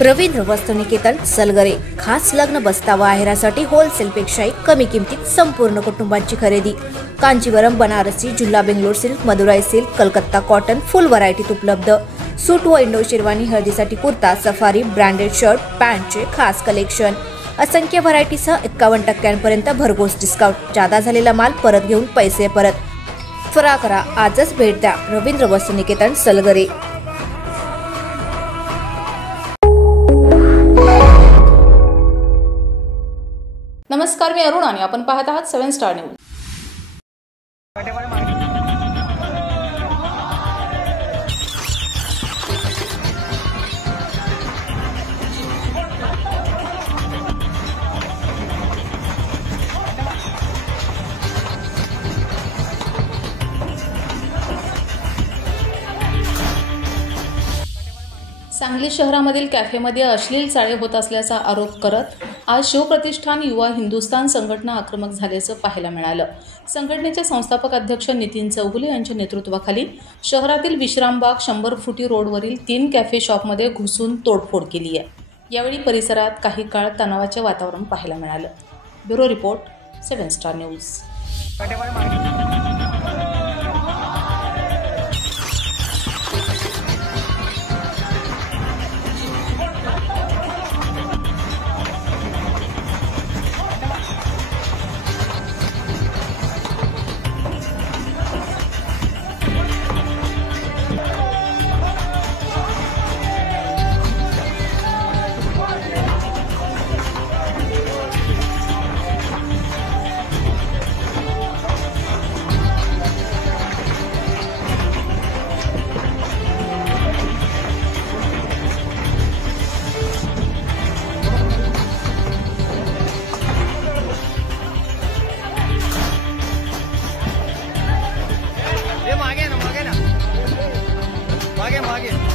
रवींद्र वस्त्रनिकेतन सलगरे खास लग्न बस्तावा आहेरासाठी होलसेलपेक्षाही कमी किमतीत संपूर्ण कुटुंबाची खरेदी। कांजीवरम, बनारसी, जुल्ला Bangalore silk, Madurai silk, Calcutta cotton full व्हरायटीत उपलब्ध। सूट व इंडो शेरवानी, हळदीसाठी कुर्ता, सफारी, ब्रँडेड शर्ट, पॅन्टचे खास कलेक्शन, असंख्य व्हरायटीसह 51% भरघोस डिस्काउंट। जादा झालेला माल परत घेऊन पैसे परत। त्वरा करा, आजच भेट द्या रवींद्र वस्त्रनिकेतन सलगरे। नमस्कार, मी अरुण आणि आपण पाहत आहात 7 स्टार न्यूज। सांगली शहरामधील कॅफेमध्ये अश्लील चाळे होत असल्याचा आरोप करत आज शिवप्रतिष्ठान युवा हिंदुस्थान संघटना आक्रमक झाल्याचं पाहायला मिळालं। संघटनेचे संस्थापक अध्यक्ष नितीन चौगुले यांच्या नेतृत्वाखाली शहरातील विश्रामबाग 100 फुटी रोडवरील 3 कॅफे शॉपमध्ये घुसून तोडफोड केली आहे। यावेळी परिसरात काही काळ तणावाचे वातावरण पाहायला मिळालं। Bureau report, 7 star news. मागे